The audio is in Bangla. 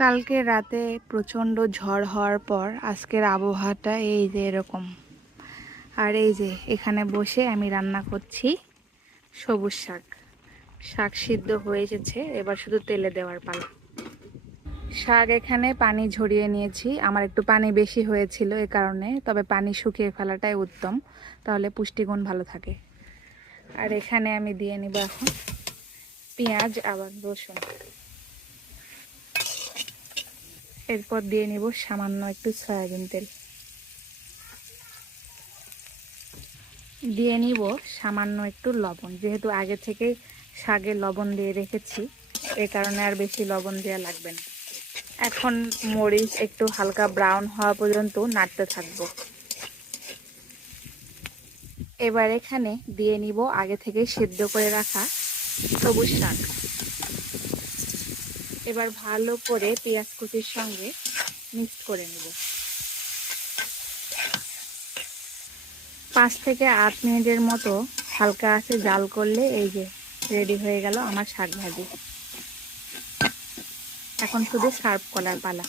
কালকে রাতে প্রচণ্ড ঝড় হওয়ার পর আজকের আবহাওয়াটা এই যে এরকম। আর এই যে এখানে বসে আমি রান্না করছি সবুজ শাক। শাক সিদ্ধ হয়ে এসেছে, এবার শুধু তেলে দেওয়ার পালা। শাক এখানে পানি ঝরিয়ে নিয়েছি, আমার একটু পানি বেশি হয়েছিল এ কারণে, তবে পানি শুকিয়ে ফেলাটাই উত্তম, তাহলে পুষ্টিগুণ ভালো থাকে। আর এখানে আমি দিয়ে নিব এখন পেঁয়াজ আবার রসুন। এরপর দিয়ে নিব সামান্য একটু সয়াবিন তেল, দিয়ে নিব সামান্য একটু লবণ। যেহেতু আগে থেকে শাকে লবণ দিয়ে রেখেছি, এই কারণে আর বেশি লবণ দেওয়া লাগবে না। এখন মরিচ একটু হালকা ব্রাউন হওয়া পর্যন্ত নাড়তে থাকবো। এবার এখানে দিয়ে নিব আগে থেকে সিদ্ধ করে রাখা সবুজ শাক। এবার ভালো করে পেঁয়াজ কুচির সঙ্গে মিক্স করে নেব। 5 থেকে 8 মিনিটের মতো হালকা আঁচে জাল করলে এই যে রেডি হয়ে গেল আমার শাক ভাজি। এখন শুধু সার্ভ করার পালা।